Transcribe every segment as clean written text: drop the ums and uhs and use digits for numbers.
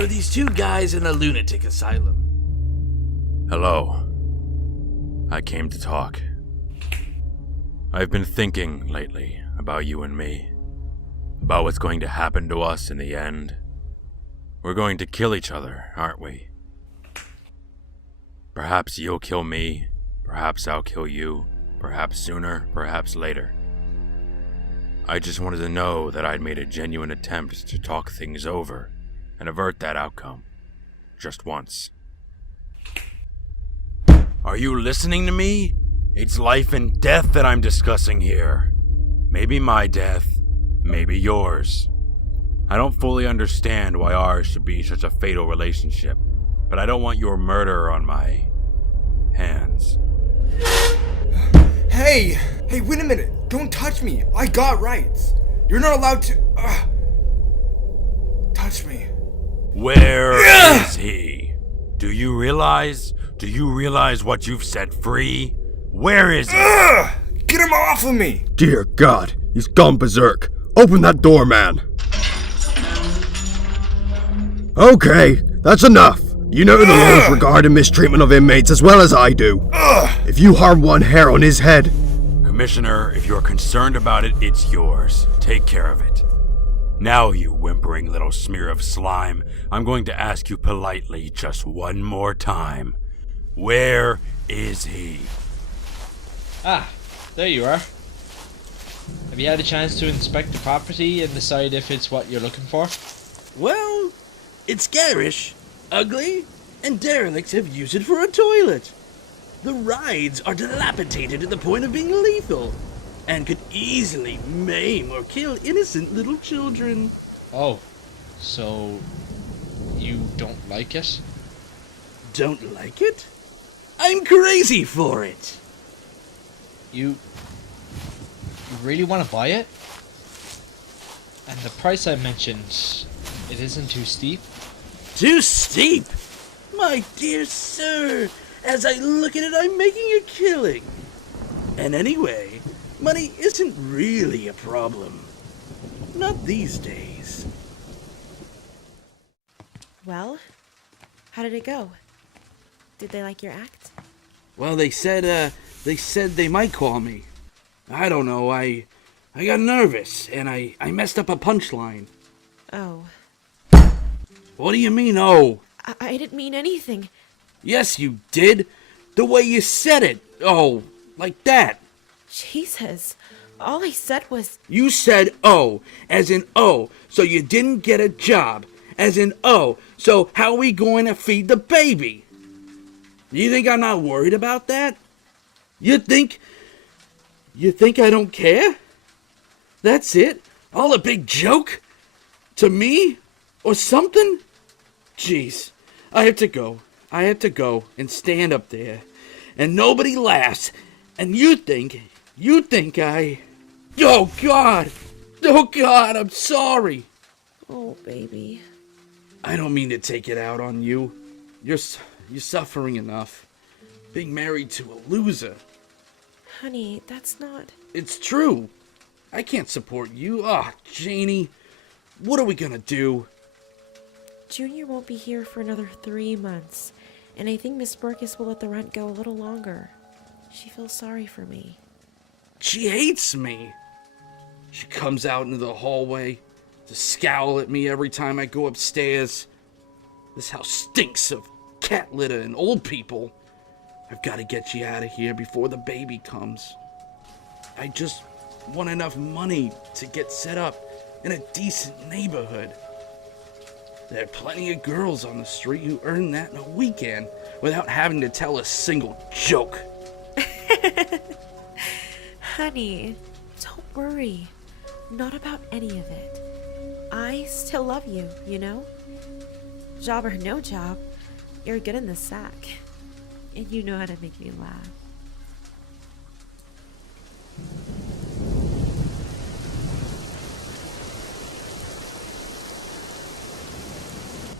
There are these two guys in a lunatic asylum. Hello. I came to talk. I've been thinking lately about you and me. About what's going to happen to us in the end. We're going to kill each other, aren't we? Perhaps you'll kill me. Perhaps I'll kill you. Perhaps sooner, perhaps later. I just wanted to know that I'd made a genuine attempt to talk things over and avert that outcome. Just once. Are you listening to me? It's life and death that I'm discussing here. Maybe my death, maybe yours. I don't fully understand why ours should be such a fatal relationship, but I don't want your murder on my hands. Hey, wait a minute. Don't touch me. I got rights. You're not allowed to... touch me. Where is he? Do you realize what you've set free? Where is he? Get him off of me! Dear God, he's gone berserk. Open that door, man. Okay, that's enough. You know the laws regarding mistreatment of inmates as well as I do. If you harm one hair on his head... Commissioner, if you're concerned about it, it's yours. Take care of it. Now, you whimpering little smear of slime, I'm going to ask you politely just one more time. Where is he? Ah, there you are. Have you had a chance to inspect the property and decide if it's what you're looking for? Well, it's garish, ugly, and derelicts have used it for a toilet. The rides are dilapidated to the point of being lethal, and could easily maim or kill innocent little children. Oh, so you don't like it? Don't like it? I'm crazy for it. You really want to buy it? And the price I mentioned, it isn't too steep? Too steep? My dear sir, as I look at it, I'm making a killing. And anyway, money isn't really a problem. Not these days. Well, how did it go? Did they like your act? Well, they said they might call me. I don't know, I got nervous, and I messed up a punchline. Oh. What do you mean, oh? I didn't mean anything. Yes, you did. The way you said it. Oh, like that. Jesus. All I said was... You said oh, as in oh, so you didn't get a job. As in oh, so how are we going to feed the baby? You think I'm not worried about that? You think I don't care? That's it? All a big joke? To me? Or something? Jeez, I have to go. I have to go and stand up there. And nobody laughs. And you think I... Oh, God! Oh, God, I'm sorry. Oh, baby. I don't mean to take it out on you. You're suffering enough. Being married to a loser. Honey, that's not... It's true. I can't support you. Ah, Janie. What are we gonna do? Junior won't be here for another 3 months. And I think Miss Burgess will let the rent go a little longer. She feels sorry for me. She hates me. She comes out into the hallway to scowl at me every time I go upstairs. This house stinks of cat litter and old people. I've got to get you out of here before the baby comes. I just want enough money to get set up in a decent neighborhood. There are plenty of girls on the street who earn that in a weekend without having to tell a single joke. Honey, don't worry. Not about any of it. I still love you, you know? Job or no job, you're good in the sack. And you know how to make me laugh.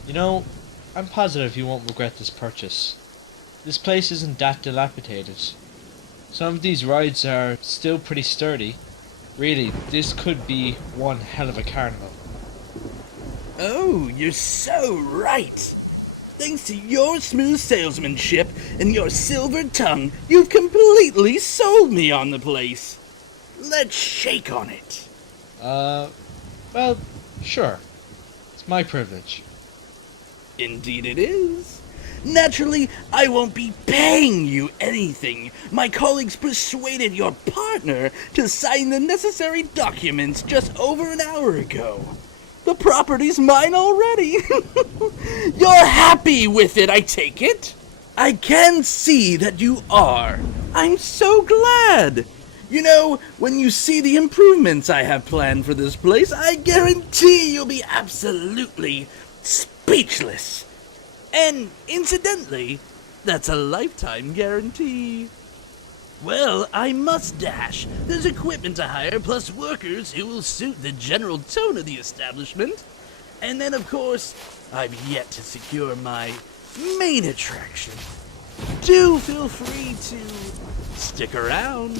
You know, I'm positive you won't regret this purchase. This place isn't that dilapidated. Some of these rides are still pretty sturdy. Really, this could be one hell of a carnival. Oh, you're so right. Thanks to your smooth salesmanship and your silver tongue, you've completely sold me on the place. Let's shake on it. Well, sure. It's my privilege. Indeed it is. Naturally, I won't be paying you anything. My colleagues persuaded your partner to sign the necessary documents just over an hour ago. The property's mine already. You're happy with it, I take it? I can see that you are. I'm so glad. You know, when you see the improvements I have planned for this place, I guarantee you'll be absolutely speechless. And incidentally, that's a lifetime guarantee. Well, I must dash. There's equipment to hire, plus workers who will suit the general tone of the establishment. And then, of course, I've yet to secure my main attraction. Do feel free to stick around.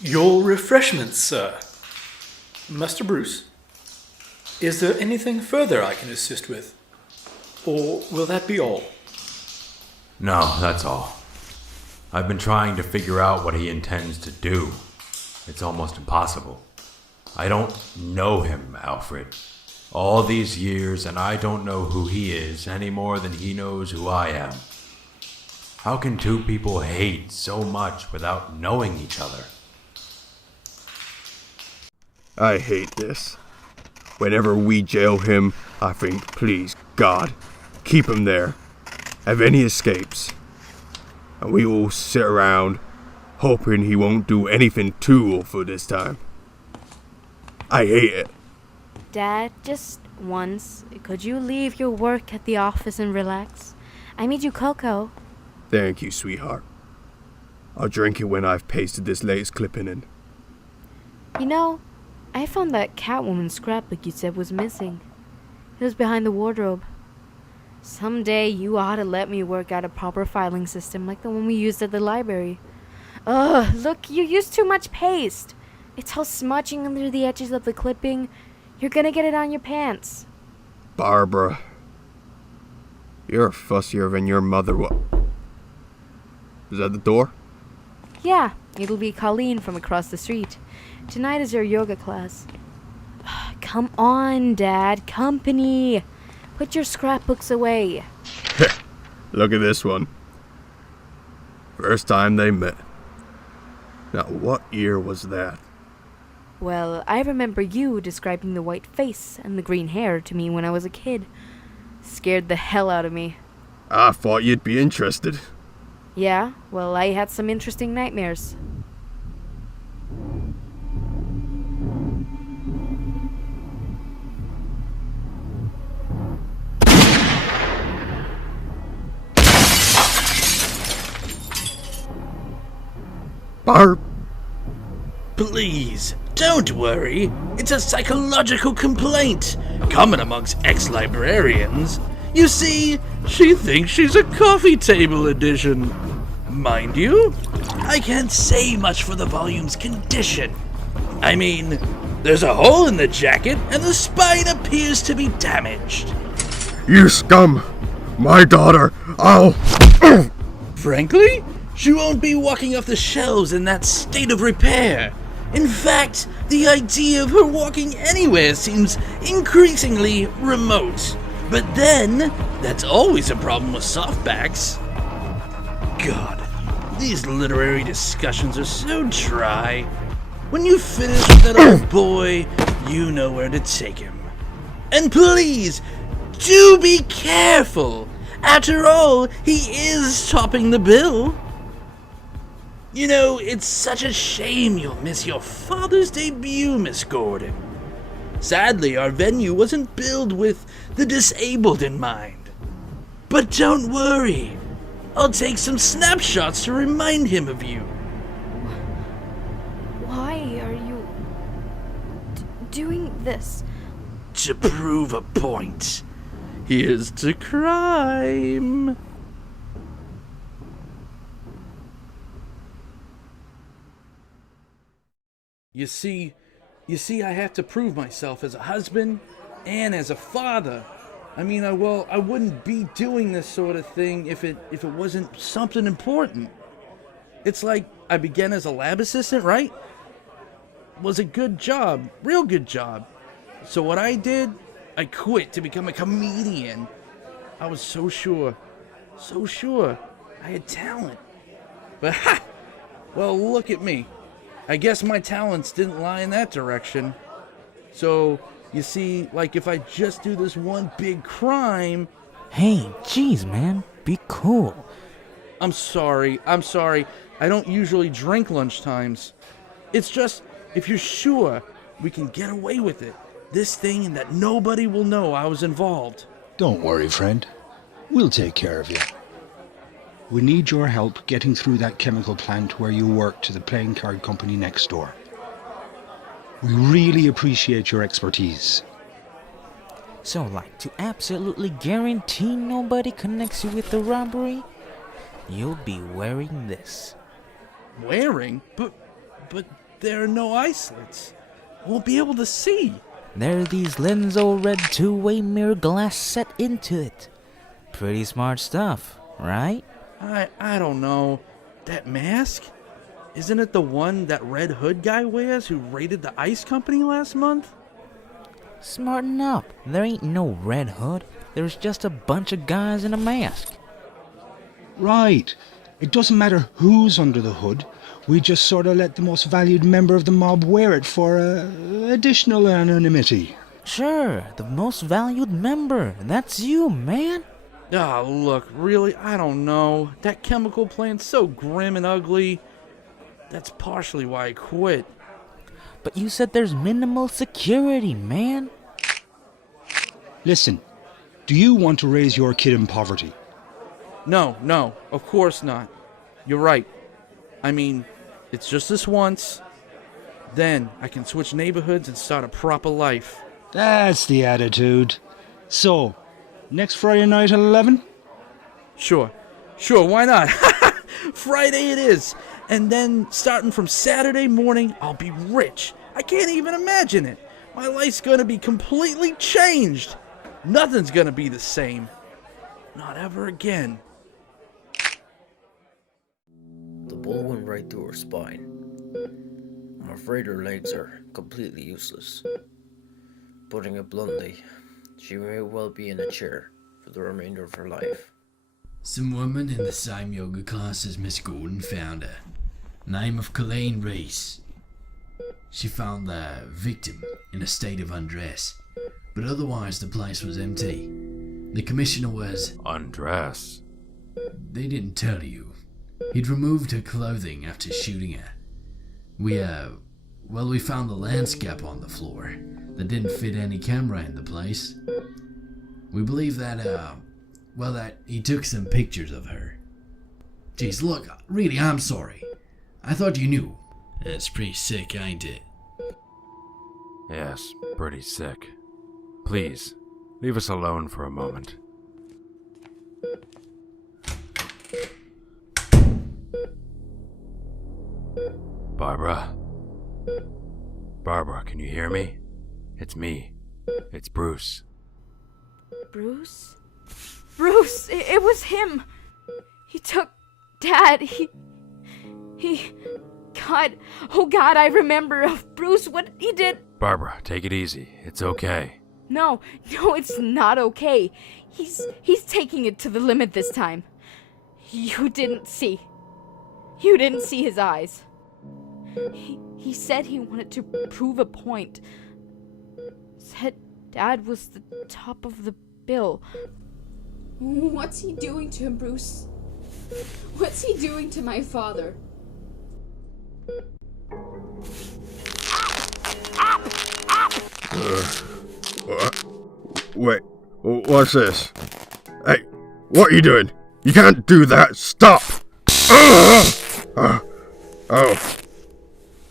Your refreshments, sir. Master Bruce, is there anything further I can assist with? Or will that be all? No, that's all. I've been trying to figure out what he intends to do. It's almost impossible. I don't know him, Alfred. All these years, and I don't know who he is any more than he knows who I am. How can two people hate so much without knowing each other? I hate this. Whenever we jail him, I think, please, God, keep him there. Have any escapes. And we will sit around, hoping he won't do anything too awful this time. I hate it. Dad, just once, could you leave your work at the office and relax? I made you cocoa. Thank you, sweetheart. I'll drink it when I've pasted this latest clipping in. You know, I found that Catwoman scrapbook you said was missing. It was behind the wardrobe. Someday you ought to let me work out a proper filing system like the one we used at the library. Ugh, look, you used too much paste. It's all smudging under the edges of the clipping. You're gonna get it on your pants. Barbara. You're fussier than your mother was. Is that the door? Yeah, it'll be Colleen from across the street. Tonight is her yoga class. Come on, Dad. Company. Put your scrapbooks away. Look at this one. First time they met. Now, what year was that? Well, I remember you describing the white face and the green hair to me when I was a kid. Scared the hell out of me. I thought you'd be interested. Yeah, well, I had some interesting nightmares. Barb! Please, don't worry. It's a psychological complaint, common amongst ex-librarians. You see, she thinks she's a coffee table edition. Mind you, I can't say much for the volume's condition. I mean, there's a hole in the jacket, and the spine appears to be damaged. You scum! My daughter, I'll... Frankly, she won't be walking off the shelves in that state of repair. In fact, the idea of her walking anywhere seems increasingly remote. But then, that's always a problem with softbacks. God, these literary discussions are so dry. When you finish with that old boy, you know where to take him. And please, do be careful. After all, he is topping the bill. You know, it's such a shame you'll miss your father's debut, Miss Gordon. Sadly, our venue wasn't built with the disabled in mind. But don't worry. I'll take some snapshots to remind him of you. Why are you doing this? To prove a point. Here's to crime. You see, I have to prove myself as a husband and as a father. I mean, I wouldn't be doing this sort of thing if it wasn't something important. It's like I began as a lab assistant, right? Was a good job, real good job. So what I did, I quit to become a comedian. I was so sure I had talent. But ha! Well, look at me. I guess my talents didn't lie in that direction. So, you see, like if I just do this one big crime... Hey, jeez, man, be cool. I'm sorry. I don't usually drink lunchtimes. It's just, if you're sure we can get away with it, this thing and that nobody will know I was involved. Don't worry, friend. We'll take care of you. We need your help getting through that chemical plant where you work to the playing card company next door. We really appreciate your expertise. So, like, to absolutely guarantee nobody connects you with the robbery, you'll be wearing this. Wearing? But there are no eye slits. I won't be able to see. There are these Lenzo red two-way mirror glass set into it. Pretty smart stuff, right? I don't know. That mask? Isn't it the one that Red Hood guy wears who raided the ice company last month? Smarten up. There ain't no Red Hood. There's just a bunch of guys in a mask. Right. It doesn't matter who's under the hood. We just sort of let the most valued member of the mob wear it for additional anonymity. Sure, the most valued member. That's you, man. Ah, look, really, I don't know. That chemical plant's so grim and ugly. That's partially why I quit. But you said there's minimal security, man. Listen, do you want to raise your kid in poverty? No, of course not. You're right. I mean, it's just this once. Then I can switch neighborhoods and start a proper life. That's the attitude. So, next Friday night at 11? Sure, why not? Friday it is. And then, starting from Saturday morning, I'll be rich. I can't even imagine it. My life's gonna be completely changed. Nothing's gonna be the same. Not ever again. The bullet went right through her spine. I'm afraid her legs are completely useless. Putting it bluntly, she may well be in a chair for the remainder of her life. Some woman in the same yoga class as Miss Gordon found her. Name of Colleen Reese. She found the victim in a state of undress, but otherwise the place was empty. The commissioner was... Undress? They didn't tell you. He'd removed her clothing after shooting her. We found the landscape on the floor that didn't fit any camera in the place. We believe that, that he took some pictures of her. Jeez, look, really, I'm sorry. I thought you knew. That's pretty sick, ain't it? Yes, pretty sick. Please, leave us alone for a moment. Barbara? Barbara, can you hear me? It's me. It's Bruce. Bruce? Bruce! It was him! He took Dad. He... God. Oh God, I remember. Bruce, what he did... Barbara, take it easy. It's okay. No, it's not okay. He's taking it to the limit this time. You didn't see his eyes. He said he wanted to prove a point. Said Dad was the top of the bill. What's he doing to him, Bruce? What's he doing to my father? Wait, what's this? Hey, what are you doing? You can't do that. Stop! Oh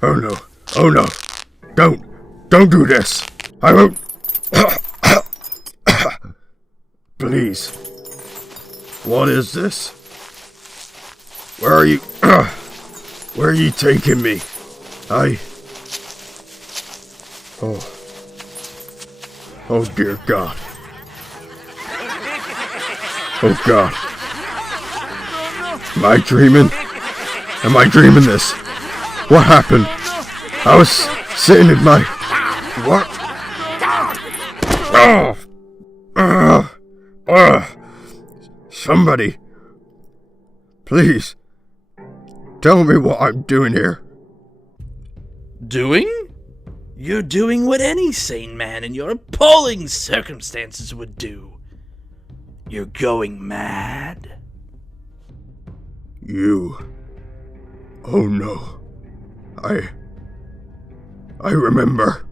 no. Oh no. Don't do this. I won't. Please. What is this? Where are you? Where are you taking me? Oh dear God. Oh God. Am I dreaming? Am I dreaming this? What happened? I was sitting in my... What? Somebody. Please. Tell me what I'm doing here. Doing? You're doing what any sane man in your appalling circumstances would do. You're going mad. You. Oh no. I remember.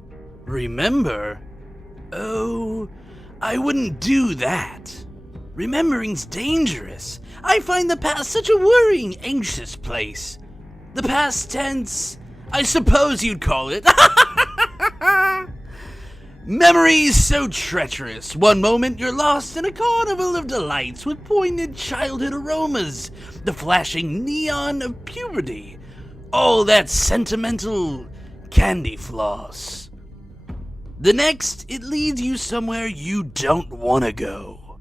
Remember? Oh, I wouldn't do that. Remembering's dangerous. I find the past such a worrying, anxious place. The past tense, I suppose you'd call it. Memories so treacherous. One moment you're lost in a carnival of delights with poignant childhood aromas, the flashing neon of puberty, all that sentimental candy floss. The next, it leads you somewhere you don't want to go.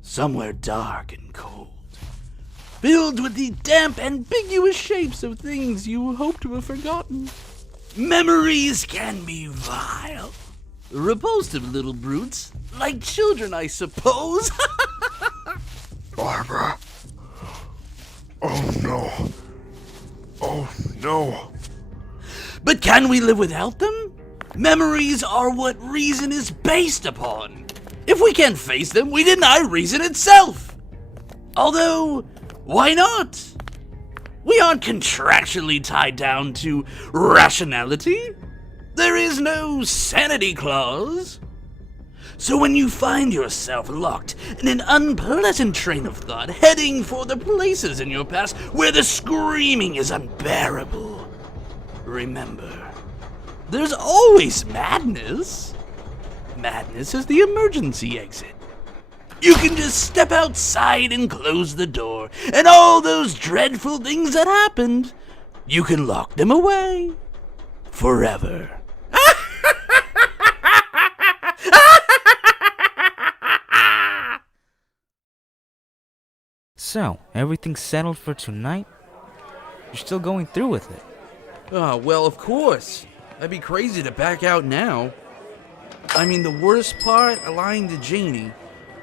Somewhere dark and cold, filled with the damp, ambiguous shapes of things you hope to have forgotten. Memories can be vile, repulsive little brutes, like children, I suppose. Barbara. Oh no. Oh no. But can we live without them? Memories are what reason is based upon. If we can't face them, we deny reason itself. Although, why not? We aren't contractually tied down to rationality. There is no sanity clause. So when you find yourself locked in an unpleasant train of thought, heading for the places in your past where the screaming is unbearable, remember, there's always madness. Madness is the emergency exit. You can just step outside and close the door, and all those dreadful things that happened, you can lock them away forever. So, everything's settled for tonight? You're still going through with it? Oh, well, of course. I'd be crazy to back out now. I mean, the worst part, lying to Janie,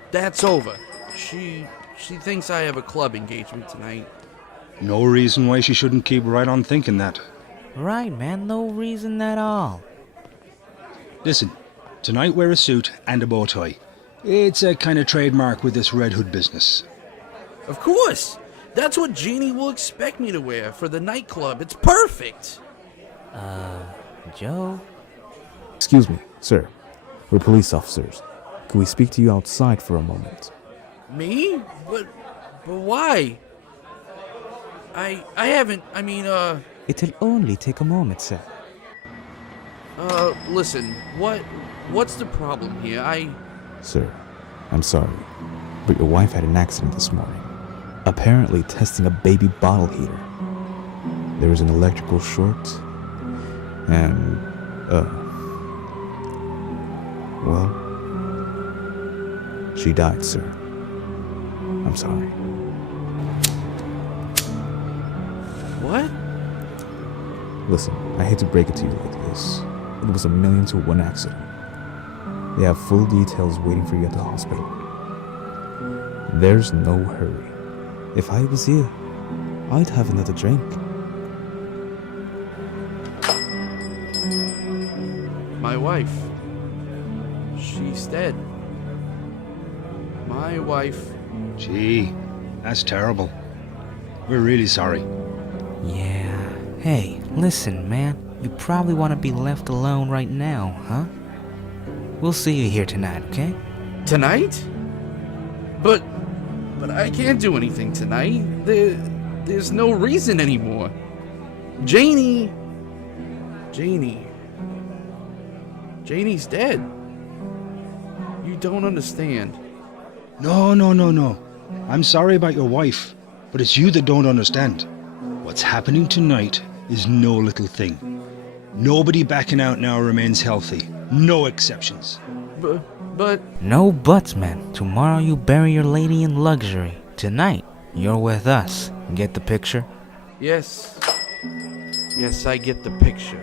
that's over. She thinks I have a club engagement tonight. No reason why she shouldn't keep right on thinking that. Right, man, no reason at all. Listen, tonight wear a suit and a bow tie. It's a kind of trademark with this Red Hood business. Of course! That's what Janie will expect me to wear for the nightclub. It's perfect! Joe? Excuse me, sir. We're police officers. Could we speak to you outside for a moment? Me? But why? I haven't, It'll only take a moment, sir. Listen, what's the problem here? Sir, I'm sorry, but your wife had an accident this morning. Apparently testing a baby bottle heater. There was an electrical short, and, well, she died, sir. I'm sorry. What? Listen, I hate to break it to you like this. It was a 1,000,000-to-1 accident. They have full details waiting for you at the hospital. There's no hurry. If I was you, I'd have another drink. My wife. She's dead. My wife. Gee, that's terrible. We're really sorry. Yeah. Hey, listen, man. You probably want to be left alone right now, huh? We'll see you here tonight, okay? Tonight? But I can't do anything tonight. There's no reason anymore. Janie's dead. You don't understand. No. I'm sorry about your wife, but it's you that don't understand. What's happening tonight is no little thing. Nobody backing out now remains healthy. No exceptions. But... No buts, man. Tomorrow you bury your lady in luxury. Tonight, you're with us. Get the picture? Yes, I get the picture.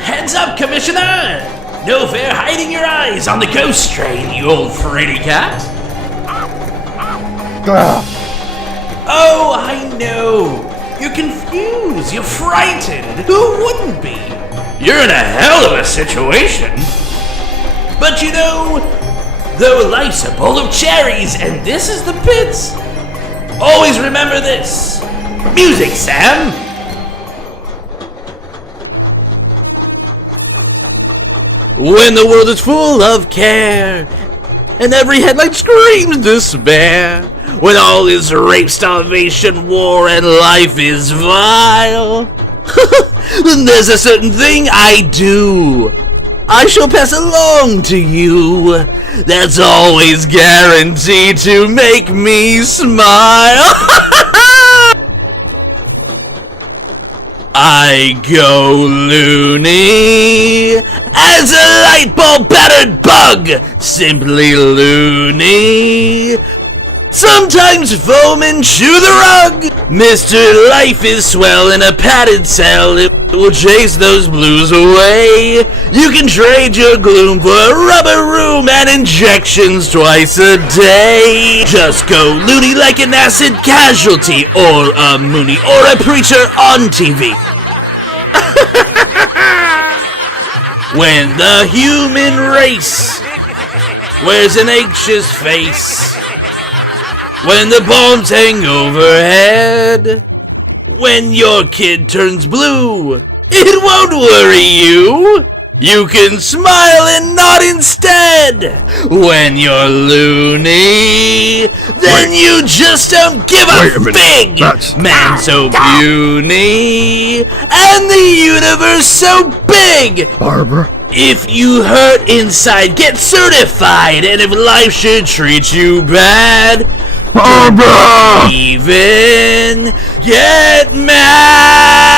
Heads up, Commissioner! No fair hiding your eyes on the ghost train, you old fraidy cat! Oh, I know! You're confused, you're frightened! Who wouldn't be? You're in a hell of a situation! But you know, though life's a bowl of cherries and this is the pits, always remember this. Music, Sam! When the world is full of care, and every headline screams despair, when all is rape, starvation, war, and life is vile, then there's a certain thing I do. I shall pass along to you. That's always guaranteed to make me smile. I go loony as a light bulb battered bug, simply loony. Sometimes foam and chew the rug. Mr. Life is swell in a padded cell. It will chase those blues away. You can trade your gloom for a rubber room and injections twice a day. Just go loony like an acid casualty, or a moony, or a preacher on TV. When the human race wears an anxious face, when the bombs hang overhead, when your kid turns blue, it won't worry you. You can smile and nod instead. When you're loony, then you just don't give a fig. Man so puny, and the universe so big. Barbara. If you hurt inside, get certified. And if life should treat you bad, Barbara! Even get mad.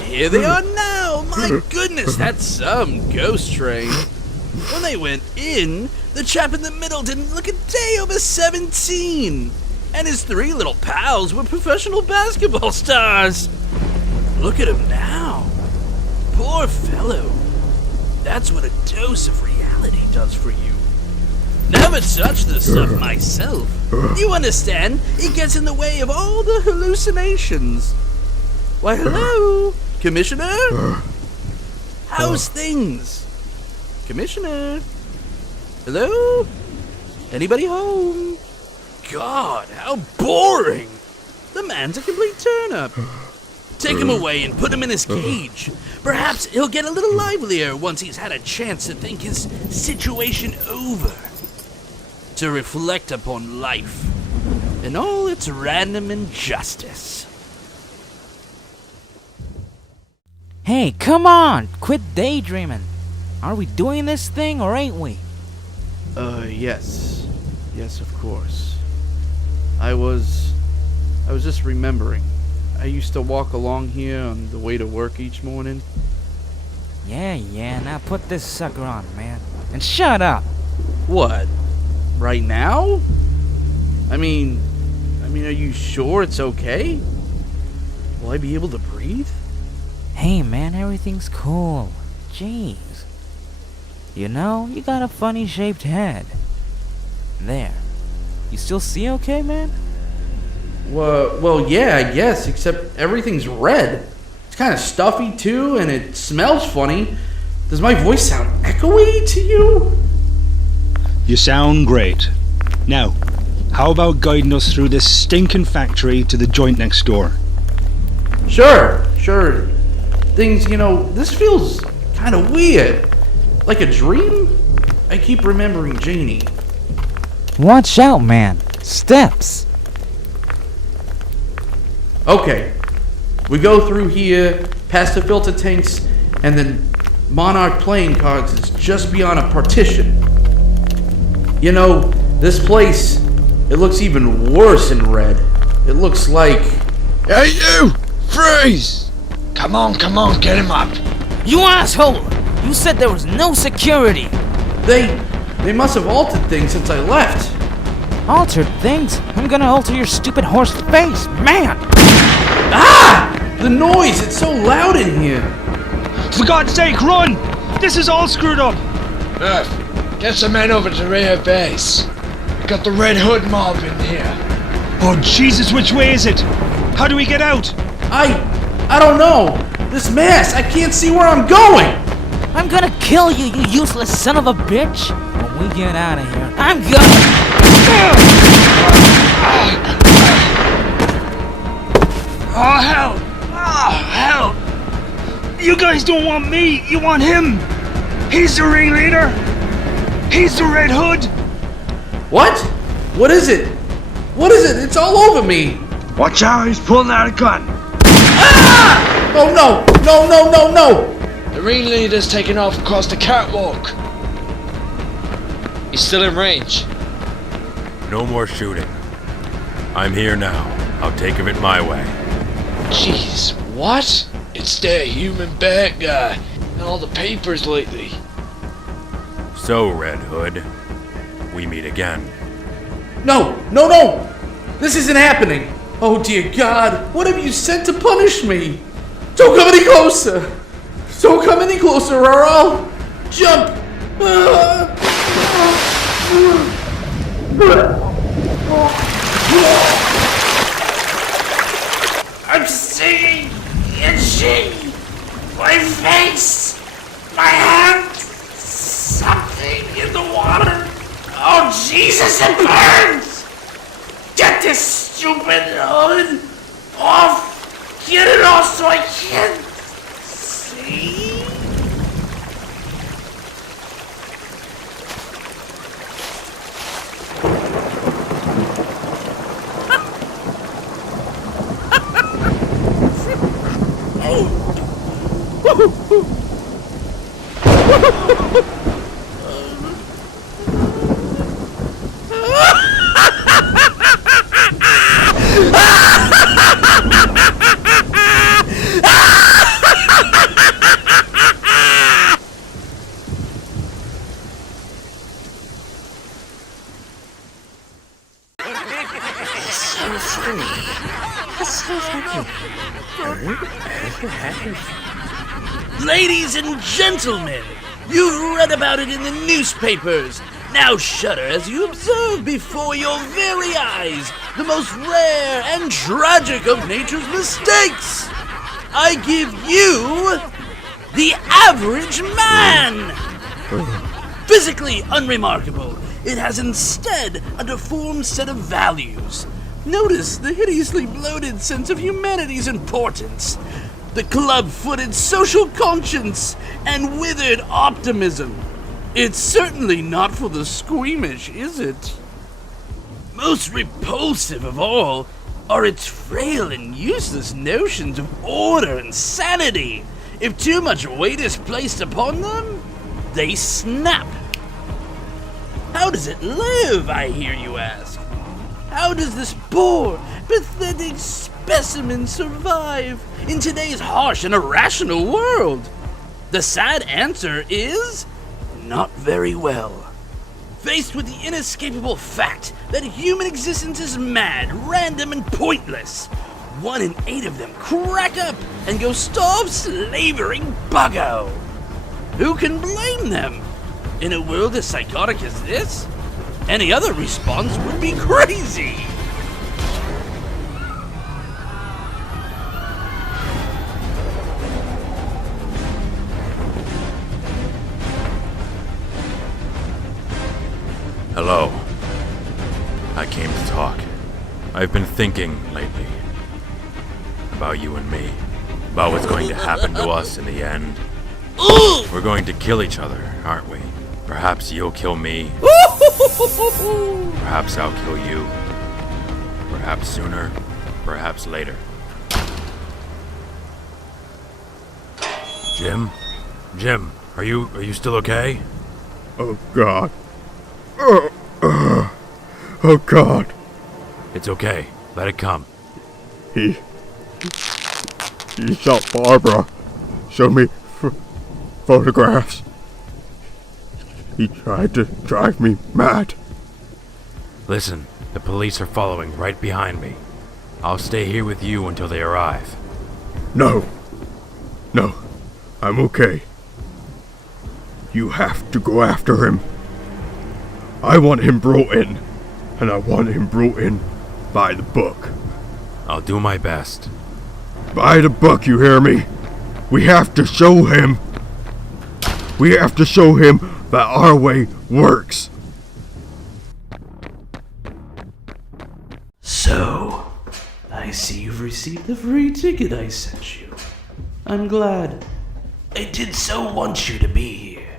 Here they are now! My goodness, that's some ghost train. When they went in, the chap in the middle didn't look a day over 17. And his three little pals were professional basketball stars. Look at him now. Poor fellow. That's what a dose of reality does for you. Never touched this stuff myself. You understand? It gets in the way of all the hallucinations. Why, hello, Commissioner? How's things? Commissioner? Hello? Anybody home? God, how boring! The man's a complete turn-up. Take him away and put him in his cage. Perhaps he'll get a little livelier once he's had a chance to think his situation over. To reflect upon life and all its random injustice. Hey, come on! Quit daydreaming. Are we doing this thing or ain't we? Yes. Yes, of course. I was just remembering. I used to walk along here on the way to work each morning. Yeah, now put this sucker on, man. And shut up! What? Right now? I mean, are you sure it's okay? Will I be able to breathe? Hey, man, everything's cool. Jeez. You know, you got a funny shaped head. There. You still see okay, man? Well, yeah, I guess, except everything's red. It's kind of stuffy, too, and it smells funny. Does my voice sound echoey to you? You sound great. Now, how about guiding us through this stinking factory to the joint next door? Sure. Things, this feels kind of weird. Like a dream? I keep remembering Janie. Watch out, man. Steps. Okay. We go through here, past the filter tanks, and then Monarch playing cards is just beyond a partition. This place, it looks even worse in red. It looks like... Hey, you! Freeze! Come on, get him up. You asshole! You said there was no security. They must have altered things since I left. Altered things? I'm gonna alter your stupid horse face, man! Ah! The noise, it's so loud in here. For God's sake, run! This is all screwed up. Murph, get some men over to rear base. We got the Red Hood mob in here. Oh, Jesus, which way is it? How do we get out? I don't know. This mess, I can't see where I'm going. I'm gonna kill you, you useless son of a bitch! When we get out of here, I'm gonna... Oh, help! Oh, help! You guys don't want me, you want him! He's the ringleader! He's the Red Hood! What? What is it? What is it? It's all over me! Watch out, he's pulling out a gun! Ah! Oh no! No! The ringleader's taking off across the catwalk. He's still in range. No more shooting. I'm here now. I'll take of it my way. Jeez, what? It's that human bat guy and all the papers lately. So, Red Hood, we meet again. No! This isn't happening! Oh dear God, what have you sent to punish me? Don't come any closer! Don't come any closer or I'll jump! I'm seeing itching! My face! My hand! Something in the water! Oh Jesus, it burns! Get this stupid hood off! Get it off so I can't see! Ladies and gentlemen, you've read about it in the newspapers. Now shudder as you observe before your very eyes the most rare and tragic of nature's mistakes. I give you the average man. Physically unremarkable, it has instead a deformed set of values. Notice the hideously bloated sense of humanity's importance, the club-footed social conscience, and withered optimism. It's certainly not for the squeamish, is it? Most repulsive of all are its frail and useless notions of order and sanity. If too much weight is placed upon them, they snap. How does it live, I hear you ask? How does this poor, pathetic specimen survive in today's harsh and irrational world? The sad answer is not very well. Faced with the inescapable fact that human existence is mad, random, and pointless, 1 in 8 of them crack up and go starve-slavering buggo. Who can blame them? In a world as psychotic as this, any other response would be crazy. Hello. I came to talk. I've been thinking lately about you and me, about what's going to happen to us in the end. We're going to kill each other, aren't we? Perhaps you'll kill me. Perhaps I'll kill you. Perhaps sooner, perhaps later. Jim? Jim, are you still okay? Oh God. Oh God. It's okay. Let it come. He shot Barbara. Showed me photographs. He tried to drive me mad. Listen, the police are following right behind me. I'll stay here with you until they arrive. No, I'm okay. You have to go after him. I want him brought in, and I want him brought in by the book. I'll do my best. By the book, you hear me? We have to show him. We have to show him that our way works. So, I see you've received the free ticket I sent you. I'm glad. I did so want you to be here.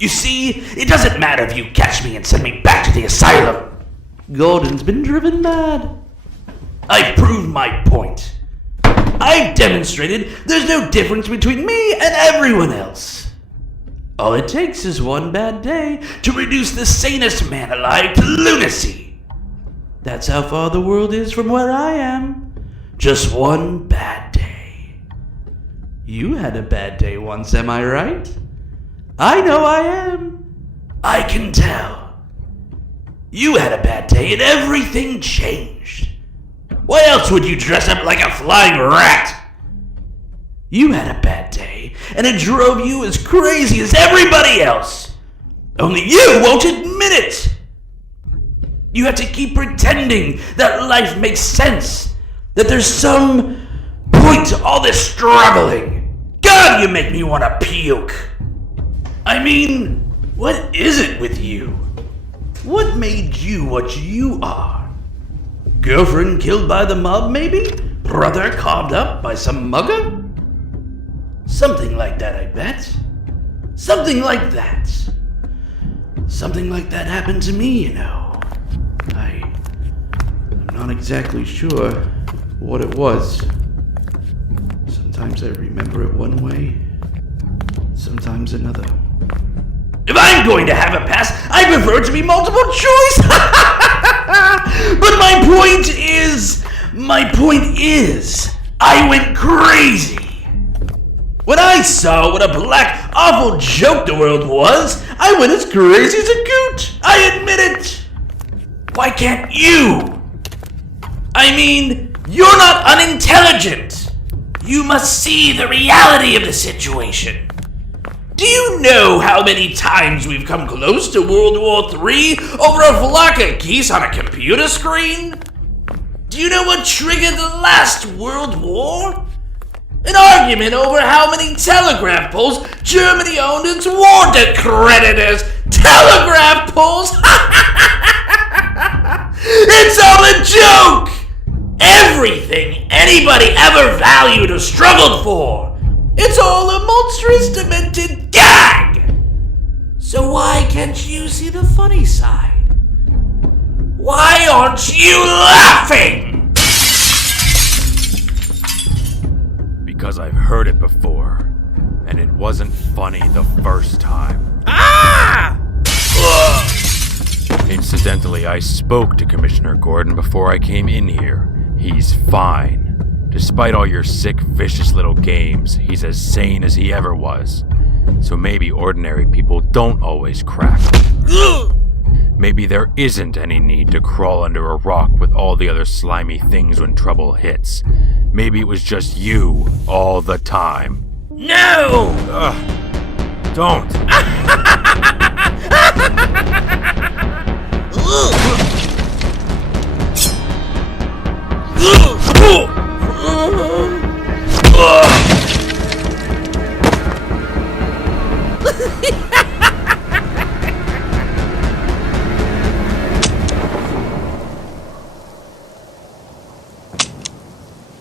You see, it doesn't matter if you catch me and send me back to the asylum. Gordon's been driven mad. I've proved my point. I've demonstrated there's no difference between me and everyone else. All it takes is one bad day to reduce the sanest man alive to lunacy. That's how far the world is from where I am. Just one bad day. You had a bad day once, am I right? I know I am. I can tell. You had a bad day and everything changed. Why else would you dress up like a flying rat? You had a bad day and it drove you as crazy as everybody else. Only you won't admit it. You have to keep pretending that life makes sense, that there's some point to all this struggling. God, you make me want to puke. I mean, what is it with you? What made you what you are? Girlfriend killed by the mob, maybe? Brother carved up by some mugger? Something like that, I bet. Something like that. Something like that happened to me, you know. I'm not exactly sure what it was. Sometimes I remember it one way, sometimes another. If I'm going to have a pass, I prefer it to be multiple choice. But my point is, I went crazy. When I saw what a black, awful joke the world was, I went as crazy as a coot. I admit it. Why can't you? I mean, you're not unintelligent. You must see the reality of the situation. Do you know how many times we've come close to World War III over a flock of geese on a computer screen? Do you know what triggered the last World War? An argument over how many telegraph poles Germany owned its war debt creditors. Telegraph poles? It's all a joke! Everything anybody ever valued or struggled for. It's all a monstrous, demented gag! So why can't you see the funny side? Why aren't you laughing? because I've heard it before, and it wasn't funny the first time. Ah! Incidentally, I spoke to Commissioner Gordon before I came in here. He's fine. Despite all your sick, vicious little games, he's as sane as he ever was. So maybe ordinary people don't always crack. Maybe there isn't any need to crawl under a rock with all the other slimy things when trouble hits. Maybe it was just you all the time. No! Don't.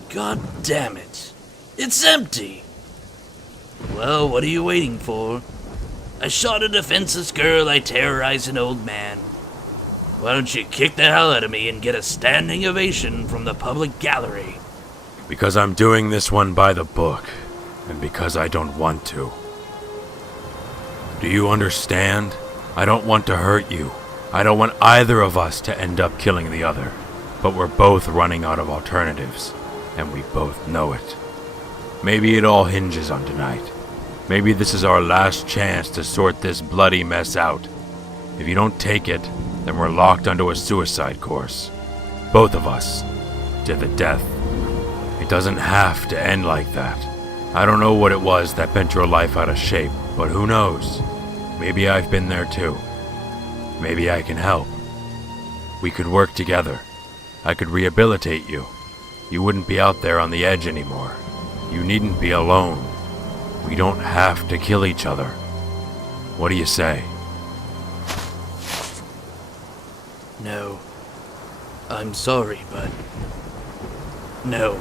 God damn it. It's empty. Well, what are you waiting for? I shot a defenseless girl, I terrorized an old man. Why don't you kick the hell out of me and get a standing ovation from the public gallery? Because I'm doing this one by the book, and because I don't want to. Do you understand? I don't want to hurt you. I don't want either of us to end up killing the other. But we're both running out of alternatives, and we both know it. Maybe it all hinges on tonight. Maybe this is our last chance to sort this bloody mess out. If you don't take it, then we're locked onto a suicide course. Both of us. To the death. It doesn't have to end like that. I don't know what it was that bent your life out of shape, but who knows? Maybe I've been there too. Maybe I can help. We could work together. I could rehabilitate you. You wouldn't be out there on the edge anymore. You needn't be alone. We don't have to kill each other. What do you say? No. I'm sorry, but... no.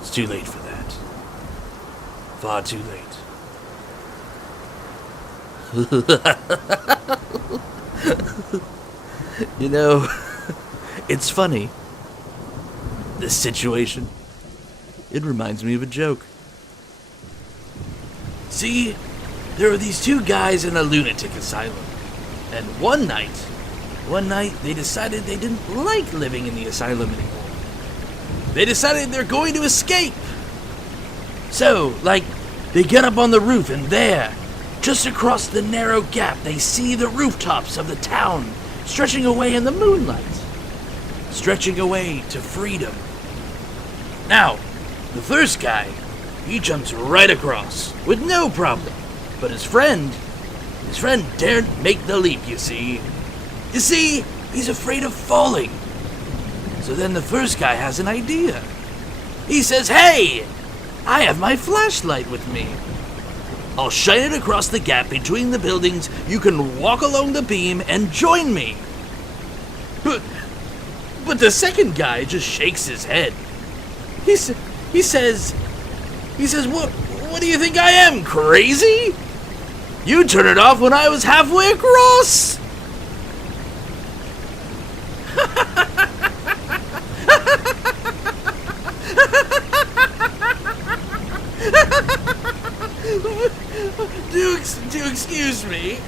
It's too late for that. Far too late. You know, it's funny. This situation. It reminds me of a joke. See, there are these two guys in a lunatic asylum. And one night they decided they didn't like living in the asylum anymore. They decided they're going to escape. So, they get up on the roof and there, just across the narrow gap, they see the rooftops of the town stretching away in the moonlight. Stretching away to freedom. Now, the first guy, he jumps right across with no problem. But his friend daren't make the leap, you see. You see, he's afraid of falling. So then the first guy has an idea. He says, "Hey, I have my flashlight with me. I'll shine it across the gap between the buildings. You can walk along the beam and join me." But the second guy just shakes his head. He says, what do you think I am, crazy? You turned it off when I was halfway across. Do excuse me.